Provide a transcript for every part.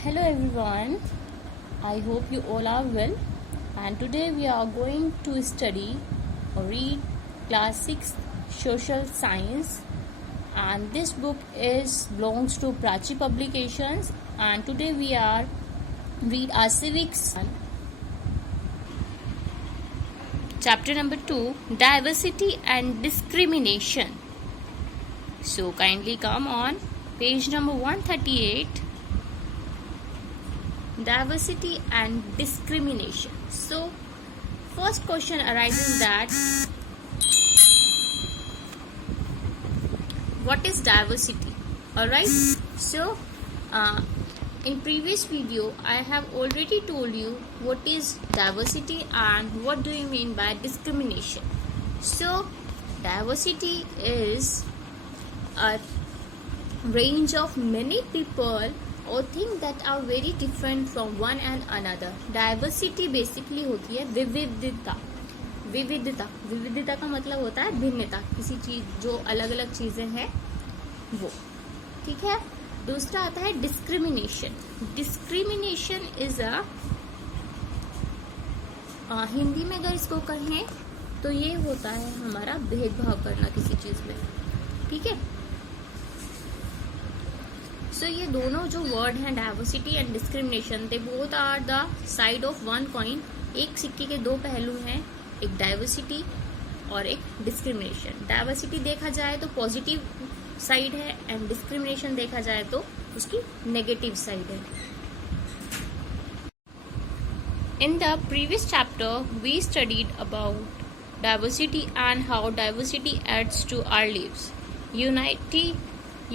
Hello everyone, I hope you all are well, and today we are going to study or read class 6 social science, and this book belongs to Prachi Publications, and today we are read our civics chapter number 2, diversity and discrimination. So kindly come on page number 138, diversity and discrimination. So first question arises that what is diversity? Alright, so in previous video I have already told you what is diversity and what do you mean by discrimination. So diversity is a range of many people or things that are very different from one and another. Diversity basically होती है विविधता. विविधता का मतलब होता है भिन्नता, किसी चीज जो अलग अलग चीजें हैं वो. ठीक है. दूसरा आता है डिस्क्रिमिनेशन. डिस्क्रिमिनेशन इज हिंदी में अगर इसको कहें तो ये होता है हमारा भेदभाव करना किसी चीज में. ठीक है. सो ये दोनों जो वर्ड हैं diversity and discrimination, they both are the side of one coin. एक सिक्के के दो पहलू हैं, एक डाइवर्सिटी और एक डिस्क्रिमिनेशन. डाइवर्सिटी देखा जाए तो पॉजिटिव साइड है एंड डिस्क्रिमिनेशन देखा जाए तो उसकी नेगेटिव साइड है. In the previous chapter we studied about diversity and how diversity adds to our lives.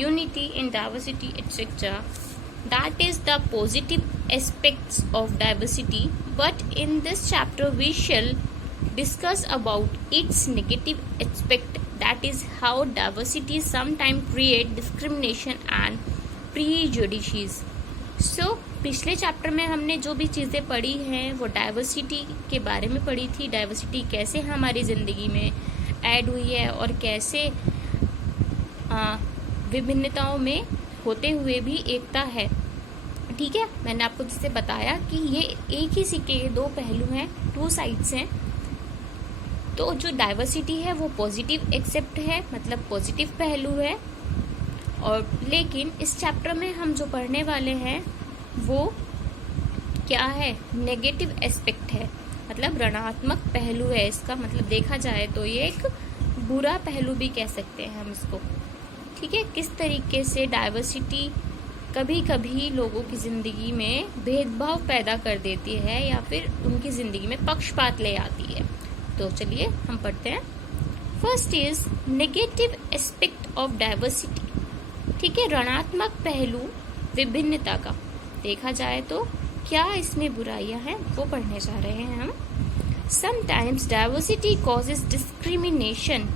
Unity in diversity, etc. That is the positive aspects of diversity, but in this chapter we shall discuss about its negative aspect, that is how diversity sometimes create discrimination and prejudices. So पिछले chapter में हमने जो भी चीज़ें पढ़ी हैं वो diversity के बारे में पढ़ी थी. डाइवर्सिटी कैसे हमारी ज़िंदगी में ऐड हुई है और कैसे विभिन्नताओं में होते हुए भी एकता है. ठीक है. मैंने आपको जिससे बताया कि ये एक ही सिक्के के दो पहलू हैं, टू साइड्स हैं. तो जो डाइवर्सिटी है वो पॉजिटिव एक्सेप्ट है, मतलब पॉजिटिव पहलू है. और लेकिन इस चैप्टर में हम जो पढ़ने वाले हैं वो क्या है, नेगेटिव एस्पेक्ट है, मतलब ऋणात्मक पहलू है इसका. मतलब देखा जाए तो ये एक बुरा पहलू भी कह सकते हैं हम इसको. ठीक है. किस तरीके से डाइवर्सिटी कभी कभी लोगों की ज़िंदगी में भेदभाव पैदा कर देती है या फिर उनकी ज़िंदगी में पक्षपात ले आती है. तो चलिए हम पढ़ते हैं. First is negative aspect of diversity. ठीक है. ऋणात्मक पहलू विभिन्नता का देखा जाए तो क्या इसमें बुराइयां हैं वो पढ़ने जा रहे हैं हम. Sometimes diversity causes discrimination.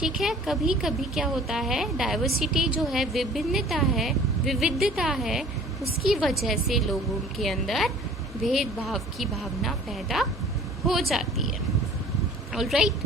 ठीक है. कभी कभी क्या होता है, डाइवर्सिटी जो है विविधता है, उसकी वजह से लोगों के अंदर भेदभाव की भावना पैदा हो जाती है. ऑलराइट.